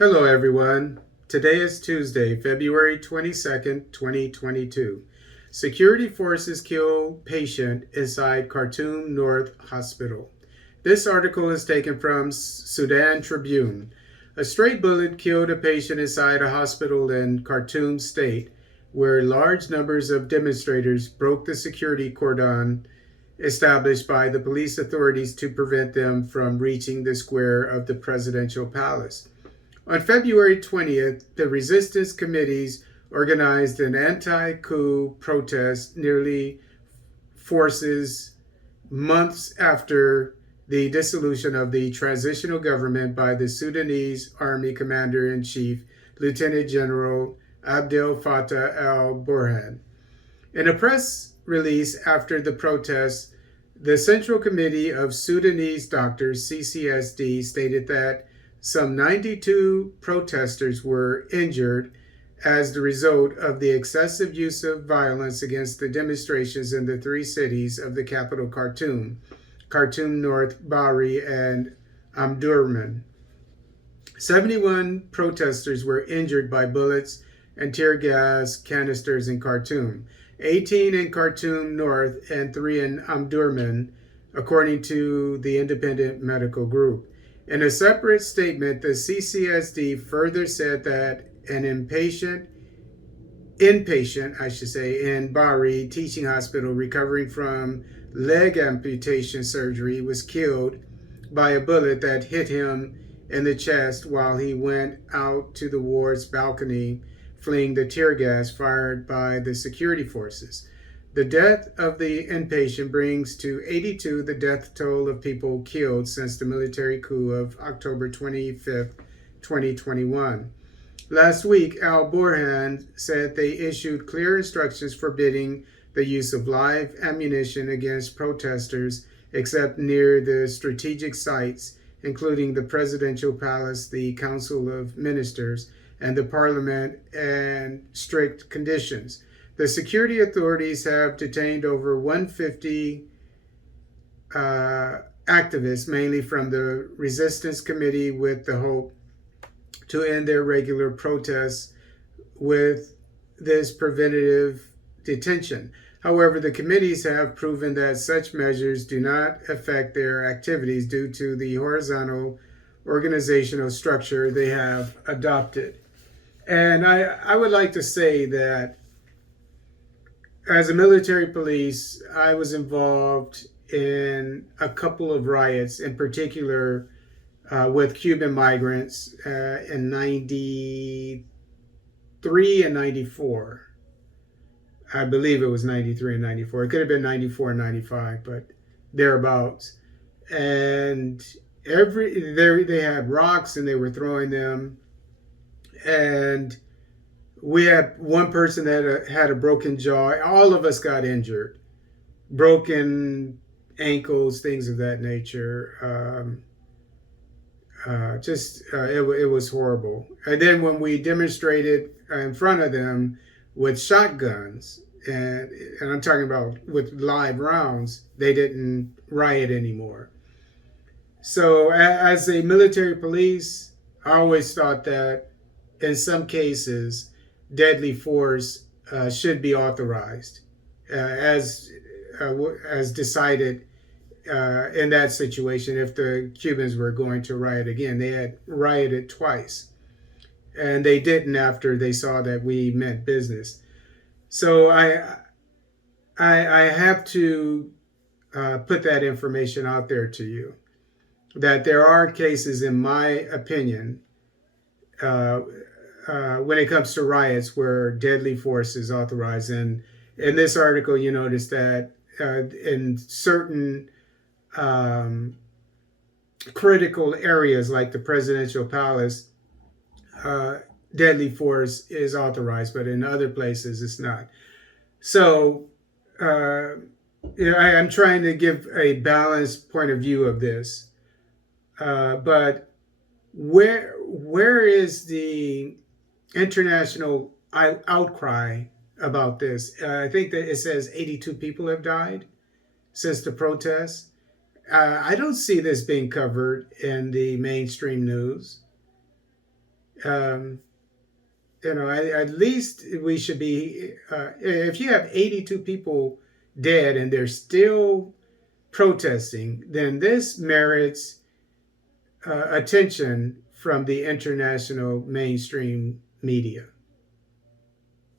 Hello, everyone. Today is Tuesday, February 22nd, 2022. Security forces kill patient inside Khartoum North Hospital. This article is taken from Sudan Tribune. A stray bullet killed a patient inside a hospital in Khartoum state, where large numbers of demonstrators broke the security cordon established by the police authorities to prevent them from reaching the square of the presidential palace. On February 20th, the resistance committees organized an anti-coup protest nearly forces months after the dissolution of the transitional government by the Sudanese army commander-in-chief, Lieutenant General Abdel Fattah al-Burhan. In a press release after the protests, the Central Committee of Sudanese Doctors, CCSD, stated that some 92 protesters were injured as the result of the excessive use of violence against the demonstrations in the three cities of the capital Khartoum, Khartoum North, Bahri, and Omdurman. 71 protesters were injured by bullets and tear gas canisters in Khartoum, 18 in Khartoum North and 3 in Omdurman, according to the independent medical group. In a separate statement, the CCSD further said that an inpatient in Bahri Teaching Hospital recovering from leg amputation surgery was killed by a bullet that hit him in the chest while he went out to the ward's balcony, fleeing the tear gas fired by the security forces. The death of the inpatient brings to 82 the death toll of people killed since the military coup of October 25th, 2021. Last week, al-Burhan said they issued clear instructions forbidding the use of live ammunition against protesters except near the strategic sites, including the presidential palace, the Council of Ministers, and the parliament, and strict conditions. The security authorities have detained over 150 activists, mainly from the Resistance Committee, with the hope to end their regular protests with this preventative detention. However, the committees have proven that such measures do not affect their activities due to the horizontal organizational structure they have adopted. And I would like to say that as a military police, I was involved in a couple of riots, in particular with Cuban migrants in 93 and 94. I believe it was 93 and 94. It could have been 94 and 95, but thereabouts. And they had rocks and they were throwing them. And we had one person that had a broken jaw. All of us got injured, broken ankles, things of that nature. It was horrible. And then when we demonstrated in front of them with shotguns, and I'm talking about with live rounds, they didn't riot anymore. So as a military police, I always thought that in some cases, deadly force should be authorized, as decided in that situation. If the Cubans were going to riot again, they had rioted twice, and they didn't after they saw that we meant business. So I have to put that information out there to you, that there are cases, in my opinion, when it comes to riots where deadly force is authorized. And in this article, you notice that in certain critical areas like the presidential palace, deadly force is authorized, but in other places it's not. So I'm trying to give a balanced point of view of this. But where is the international outcry about this? I think that it says 82 people have died since the protests. I don't see this being covered in the mainstream news. Um, at least we should be, if you have 82 people dead and they're still protesting, then this merits attention from the international mainstream media.